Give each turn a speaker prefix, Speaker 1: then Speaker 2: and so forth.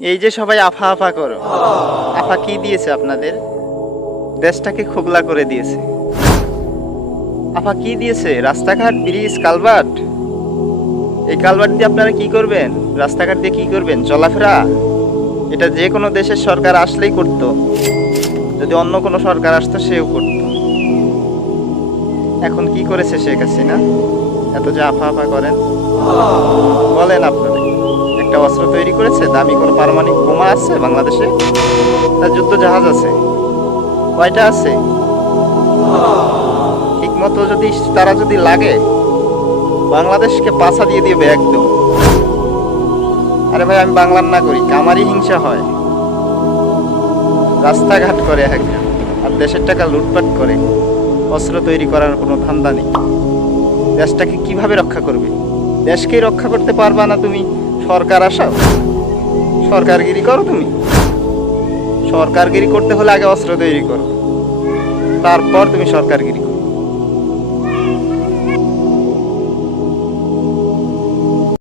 Speaker 1: এই যে সবাই আফা আফা করো। আফা কি দিয়েছে আপনাদের? দেশটাকে খোকলা করে দিয়েছে। আফা কি দিয়েছে? রাস্তাঘাট, ব্রিজ, কালভার্ট? এই কালভার্ট দিয়ে আপনারা কি করবেন? রাস্তাঘাট দিয়ে কি করবেন? চলাফেরা? এটা যে কোনো দেশের সরকার আসলেই করত। যদি অন্য কোনো সরকার আসতো, সেও করত। এখন কি করেছে শেখ হাসিনা? এত যে আফা আফা করেন। বলেন আপনারা। একটা অস্ত্র তৈরি করেছে, দামি কোনো পারমাণবিক বোমা আছে বাংলাদেশে? তার যুদ্ধ জাহাজ আছে। কয়টা আছে? ঠিক মতো যদি তারা যদি লাগে, বাংলাদেশকে পাছা দিয়ে দিবে একদম। আরে ভাই, আমি বাংলার না করি কামারই হিংসা হয়। রাস্তাঘাট করে একদম আর দেশের টাকা লুটপাট করে। অস্ত্র তৈরি করার কোনো ধান্দা নেই। দেশটাকে কীভাবে রক্ষা করবে? দেশকেই রক্ষা করতে পারবা না তুমি। সরকার আসাও সরকারগিরি করো তুমি। সরকারগিরি করতে হলে আগে অস্ত্র তৈরি করো। তারপর তুমি সরকারগিরি করো।